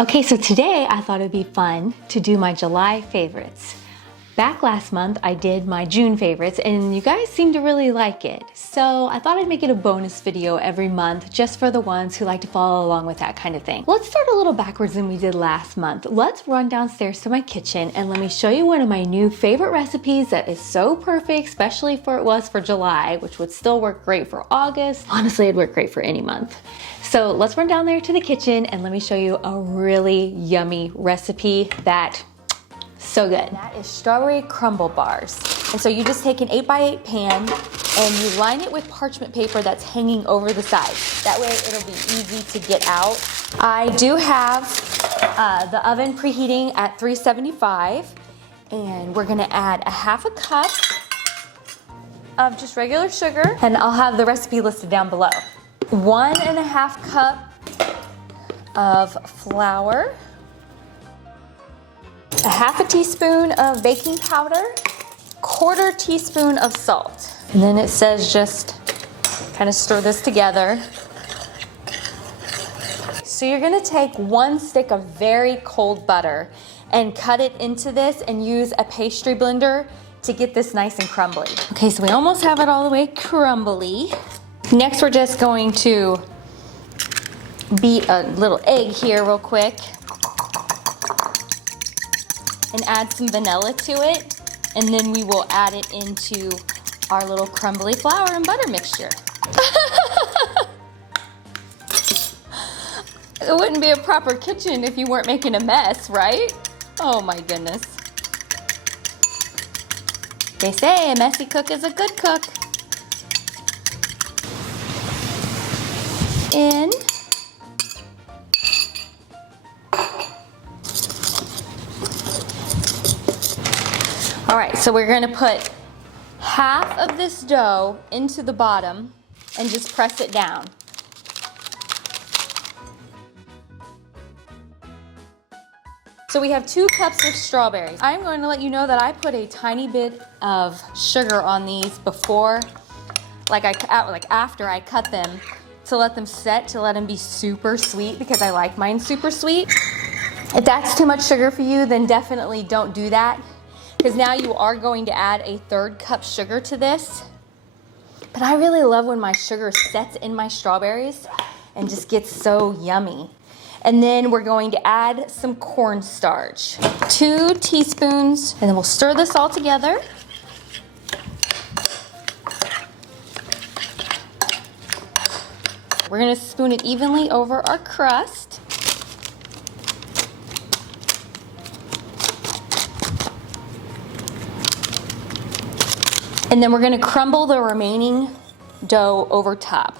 Okay, so today I thought it'd be fun to do my July favorites. Back last month I did my June favorites and you guys seemed to really like it. So I thought I'd make it a bonus video every month just for the ones who like to follow along with that kind of thing. Let's start a little backwards than we did last month. Let's run downstairs to my kitchen and let me show you one of my new favorite recipes that is so perfect, especially for it was for July, which would still work great for August. Honestly, it'd work great for any month. So let's run down there to the kitchen and let me show you a really yummy recipe that so good. And that is strawberry crumble bars. And so you just take an 8x8 pan and you line it with parchment paper that's hanging over the sides. That way it'll be easy to get out. I do have the oven preheating at 375 and we're gonna add a half a cup of just regular sugar, and I'll have the recipe listed down below. 1.5 cup of flour, a half a teaspoon of baking powder, 1/4 teaspoon of salt. And then it says just kind of stir this together. So you're gonna take 1 stick of very cold butter and cut it into this and use a pastry blender to get this nice and crumbly. Okay, so we almost have it all the way crumbly. Next, we're just going to beat a little egg here real quick and add some vanilla to it, and then we will add it into our little crumbly flour and butter mixture. It wouldn't be a proper kitchen if you weren't making a mess, right? Oh my goodness. They say a messy cook is a good cook. In. All right, so we're gonna put half of this dough into the bottom and just press it down. So we have 2 cups of strawberries. I'm going to let you know that I put a tiny bit of sugar on these before, after I cut them, to let them set, to let them be super sweet, because I like mine super sweet. If that's too much sugar for you, then definitely don't do that, because now you are going to add a 1/3 cup sugar to this. But I really love when my sugar sets in my strawberries and just gets so yummy. And then we're going to add some cornstarch, 2 teaspoons, and then we'll stir this all together. We're gonna spoon it evenly over our crust. And then we're gonna crumble the remaining dough over top.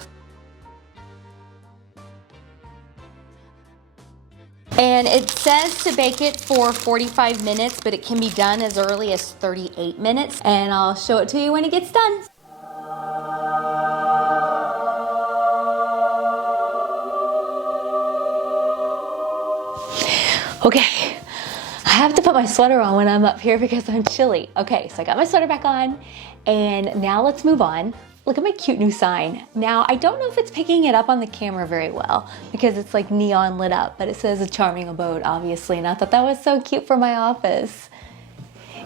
And it says to bake it for 45 minutes, but it can be done as early as 38 minutes. And I'll show it to you when it gets done. Okay, I have to put my sweater on when I'm up here because I'm chilly. Okay, so I got my sweater back on, and now let's move on. Look at my cute new sign. Now, I don't know if it's picking it up on the camera very well because it's like neon lit up, but it says a charming abode, obviously, and I thought that was so cute for my office.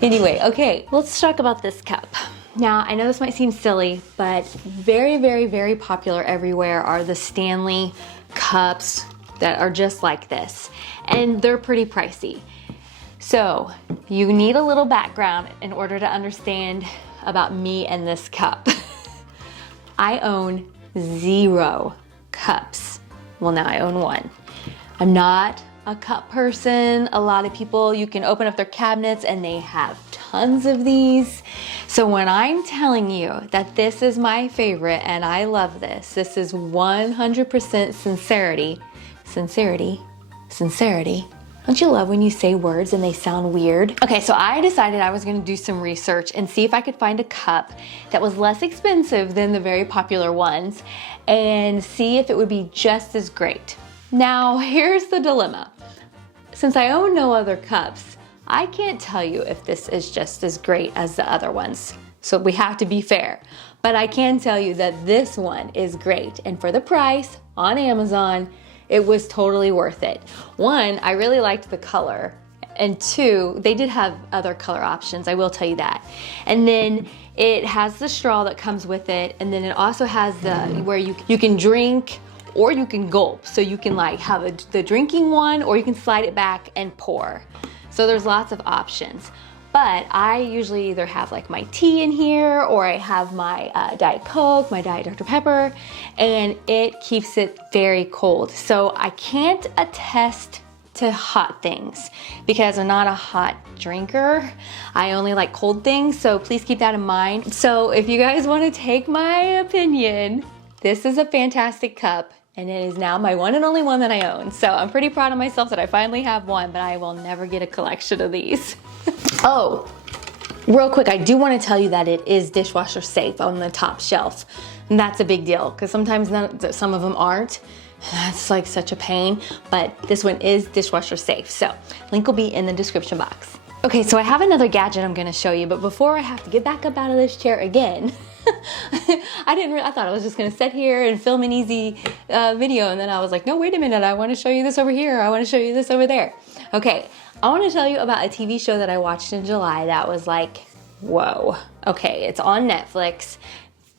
Anyway, okay, let's talk about this cup. Now, I know this might seem silly, but very, very, very popular everywhere are the Stanley cups that are just like this, and they're pretty pricey. So you need a little background in order to understand about me and this cup. I own 0 cups. Well, now I own 1. I'm not a cup person. A lot of people, you can open up their cabinets and they have tons of these. So when I'm telling you that this is my favorite and I love this, this is 100% sincerity. Sincerity. Don't you love when you say words and they sound weird? Okay, so I decided I was gonna do some research and see if I could find a cup that was less expensive than the very popular ones and see if it would be just as great. Now, here's the dilemma. Since I own no other cups, I can't tell you if this is just as great as the other ones. So we have to be fair. But I can tell you that this one is great. And for the price on Amazon, it was totally worth it. One, I really liked the color. And two, they did have other color options, I will tell you that. And then it has the straw that comes with it, and then it also has the where you can drink or you can gulp. So you can like have the drinking one, or you can slide it back and pour. So there's lots of options. But I usually either have like my tea in here, or I have my Diet Coke, my Diet Dr. Pepper, and it keeps it very cold. So I can't attest to hot things because I'm not a hot drinker. I only like cold things, so please keep that in mind. So if you guys want to take my opinion, this is a fantastic cup, and it is now my one and only one that I own. So I'm pretty proud of myself that I finally have one, but I will never get a collection of these. Oh, real quick, I do want to tell you that it is dishwasher safe on the top shelf. And that's a big deal because sometimes some of them aren't. That's like such a pain, but this one is dishwasher safe. So link will be in the description box. Okay, so I have another gadget I'm gonna show you, but before I have to get back up out of this chair again, I thought I was just gonna sit here and film an easy video, and then I was like, no, wait a minute, I wanna show you this over here, I wanna show you this over there. Okay, I wanna tell you about a TV show that I watched in July that was like, whoa. Okay, it's on Netflix.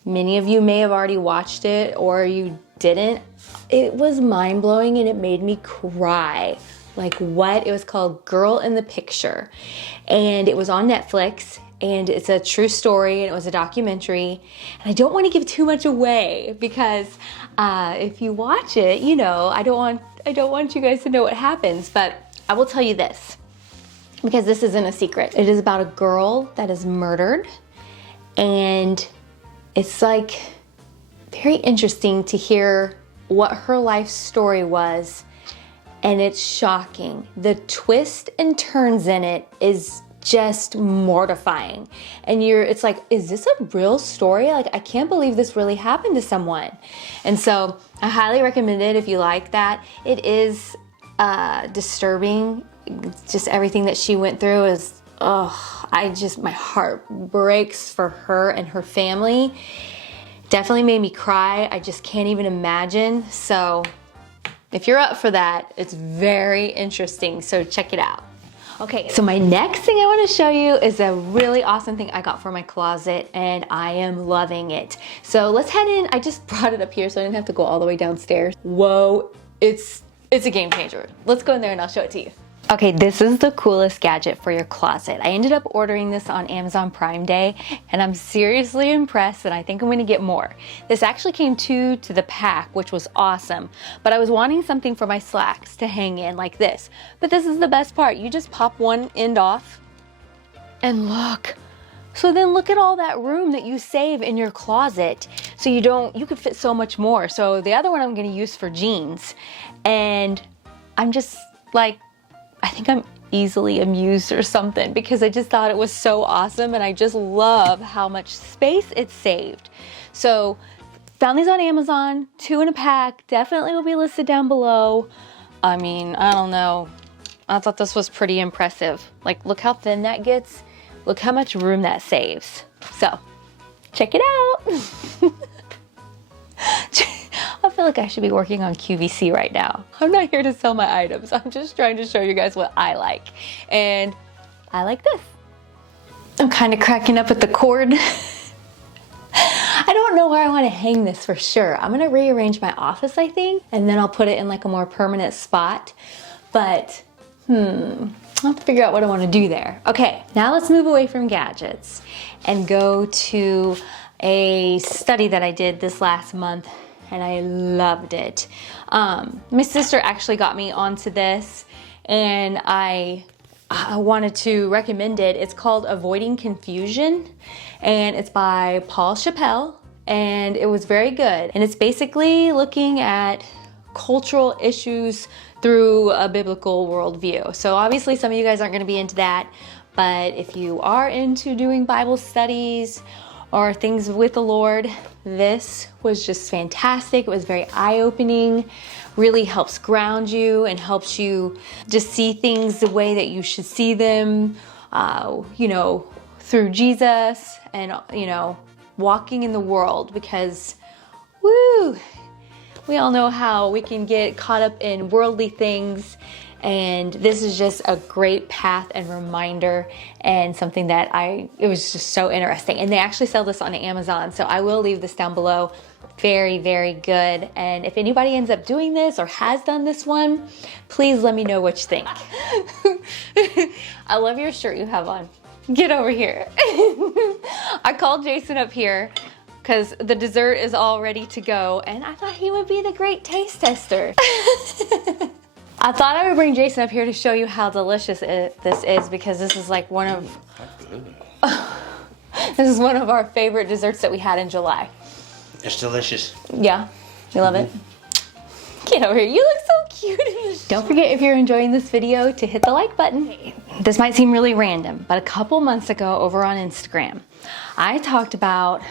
Many of you may have already watched it, or you didn't. It was mind-blowing and it made me cry. Like what? It was called Girl in the Picture, and it was on Netflix, and it's a true story, and it was a documentary. And I don't want to give too much away because if you watch it, you know, I don't want you guys to know what happens, but I will tell you this because this isn't a secret. It is about a girl that is murdered, and it's like very interesting to hear what her life story was, and it's shocking. The twists and turns in it is just mortifying. And it's like, is this a real story? Like, I can't believe this really happened to someone. And so I highly recommend it if you like that. It is disturbing. Just everything that she went through is, my heart breaks for her and her family. Definitely made me cry. I just can't even imagine. So if you're up for that, it's very interesting. So check it out. Okay, so my next thing I want to show you is a really awesome thing I got for my closet, and I am loving it. So let's head in. I just brought it up here so I didn't have to go all the way downstairs. Whoa, it's a game changer. Let's go in there and I'll show it to you. Okay, this is the coolest gadget for your closet. I ended up ordering this on Amazon Prime Day, and I'm seriously impressed, and I think I'm gonna get more. This actually came to the pack, which was awesome, but I was wanting something for my slacks to hang in like this. But this is the best part. You just pop one end off, and look. So then look at all that room that you save in your closet. So you could fit so much more. So the other one I'm gonna use for jeans, and I'm just like, I think I'm easily amused or something because I just thought it was so awesome, and I just love how much space it saved. So found these on Amazon, 2 in a pack, definitely will be listed down below. I mean, I don't know. I thought this was pretty impressive. Like, look how thin that gets. Look how much room that saves. So check it out. I feel like I should be working on QVC right now. I'm not here to sell my items. I'm just trying to show you guys what I like. And I like this. I'm kind of cracking up at the cord. I don't know where I want to hang this for sure. I'm going to rearrange my office, I think, and then I'll put it in like a more permanent spot. But, I'll have to figure out what I want to do there. Okay, now let's move away from gadgets and go to a study that I did this last month, and I loved it. My sister actually got me onto this, and I wanted to recommend it. It's called Avoiding Confusion, and it's by Paul Chappell, and it was very good. And it's basically looking at cultural issues through a biblical worldview. So obviously some of you guys aren't going to be into that, but if you are into doing Bible studies or things with the Lord, this was just fantastic. It was very eye-opening, really helps ground you and helps you just see things the way that you should see them, through Jesus and, walking in the world, because, We all know how we can get caught up in worldly things, and this is just a great path and reminder, and something that it was just so interesting. And they actually sell this on Amazon, so I will leave this down below. Very, very good. And if anybody ends up doing this or has done this one, please let me know what you think. I love your shirt you have on. Get over here. I called Jason up here because the dessert is all ready to go, and I thought he would be the great taste tester. I thought I would bring Jason up here to show you how delicious this is, because this is like one of this is one of our favorite desserts that we had in July. It's delicious. Yeah, you love it? Get over here, you look so cute in this. Don't forget, if you're enjoying this video, to hit the like button. This might seem really random, but a couple months ago over on Instagram, I talked about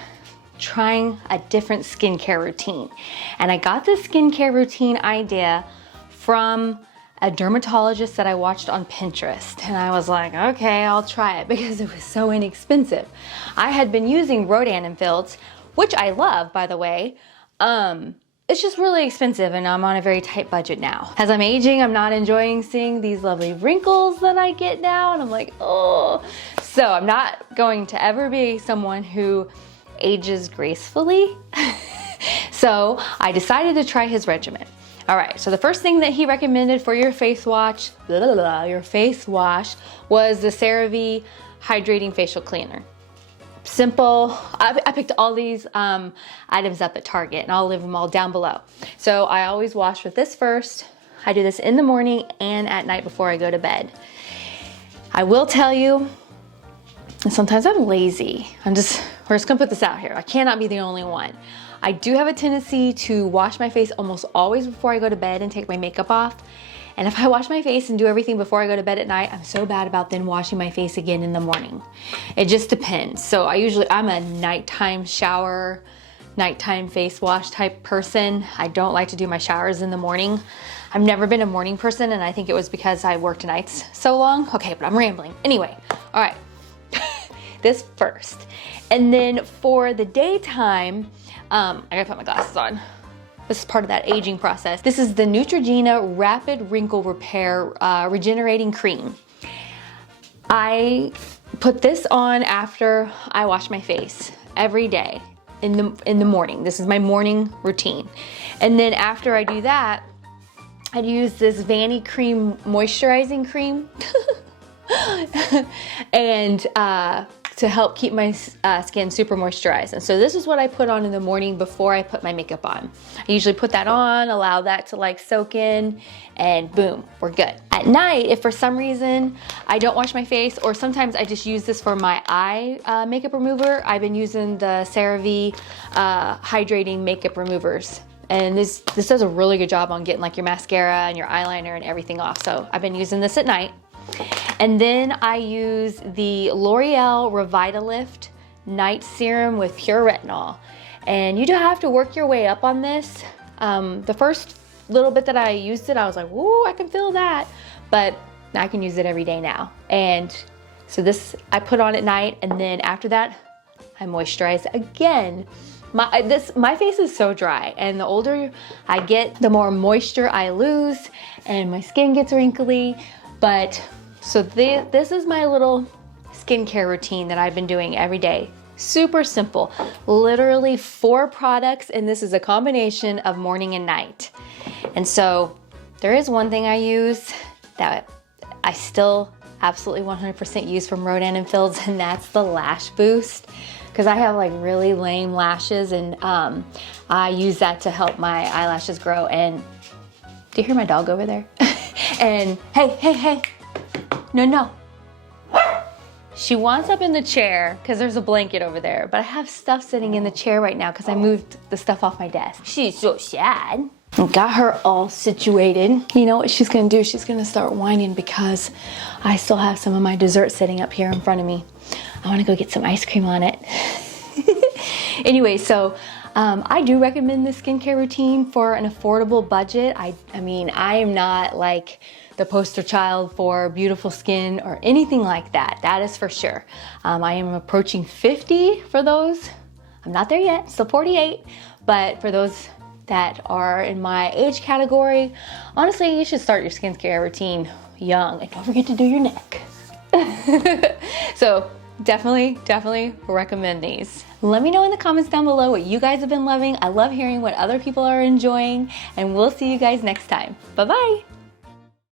trying a different skincare routine. And I got this skincare routine idea from a dermatologist that I watched on Pinterest. And I was like, okay, I'll try it, because it was so inexpensive. I had been using Rodan & Fields, which I love, by the way. It's just really expensive, and I'm on a very tight budget now. As I'm aging, I'm not enjoying seeing these lovely wrinkles that I get now, and I'm like, oh. So I'm not going to ever be someone who ages gracefully. So I decided to try his regimen. All right, so the first thing that he recommended for your face wash, was the CeraVe Hydrating Facial Cleaner. Simple. I picked all these items up at Target, and I'll leave them all down below. So I always wash with this first. I do this in the morning and at night before I go to bed. I will tell you, sometimes I'm lazy. We're just gonna put this out here. I cannot be the only one. I do have a tendency to wash my face almost always before I go to bed and take my makeup off. And if I wash my face and do everything before I go to bed at night, I'm so bad about then washing my face again in the morning. It just depends. So I'm a nighttime shower, nighttime face wash type person. I don't like to do my showers in the morning. I've never been a morning person, and I think it was because I worked nights so long. Okay, but I'm rambling. Anyway, all right, this first. And then for the daytime, I gotta put my glasses on. This is part of that aging process. This is the Neutrogena Rapid Wrinkle Repair Regenerating Cream. I put this on after I wash my face every day in the morning. This is my morning routine. And then after I do that, I'd use this Vanny Cream Moisturizing Cream. And to help keep my skin super moisturized. And so this is what I put on in the morning before I put my makeup on. I usually put that on, allow that to like soak in, and boom, we're good. At night, if for some reason I don't wash my face, or sometimes I just use this for my eye makeup remover, I've been using the CeraVe Hydrating Makeup Removers. And this does a really good job on getting like your mascara and your eyeliner and everything off. So I've been using this at night. And then I use the L'Oreal Revitalift Night Serum with Pure Retinol. And you do have to work your way up on this. The first little bit that I used it, I was like, whoa, I can feel that. But I can use it every day now. And so this I put on at night, and then after that, I moisturize again. My face is so dry, and the older I get, the more moisture I lose, and my skin gets wrinkly. But so this is my little skincare routine that I've been doing every day. Super simple, literally 4 products, and this is a combination of morning and night. And so there is one thing I use that I still absolutely 100% use from Rodan & Fields, and that's the Lash Boost. Because I have like really lame lashes, and I use that to help my eyelashes grow. And do you hear my dog over there? And hey, no. She wants up in the chair because there's a blanket over there, but I have stuff sitting in the chair right now because I moved the stuff off my desk. She's so sad. Got her all situated. You know what she's gonna do? She's gonna start whining because I still have some of my dessert sitting up here in front of me. I wanna go get some ice cream on it. Anyway, so I do recommend this skincare routine for an affordable budget. I mean, I am not like the poster child for beautiful skin or anything like that. That is for sure. I am approaching 50 for those. I'm not there yet, still 48. But for those that are in my age category, honestly, you should start your skincare routine young, and don't forget to do your neck. So definitely recommend these. Let me know in the comments down below what you guys have been loving. I love hearing what other people are enjoying, and we'll see you guys next time. Bye bye.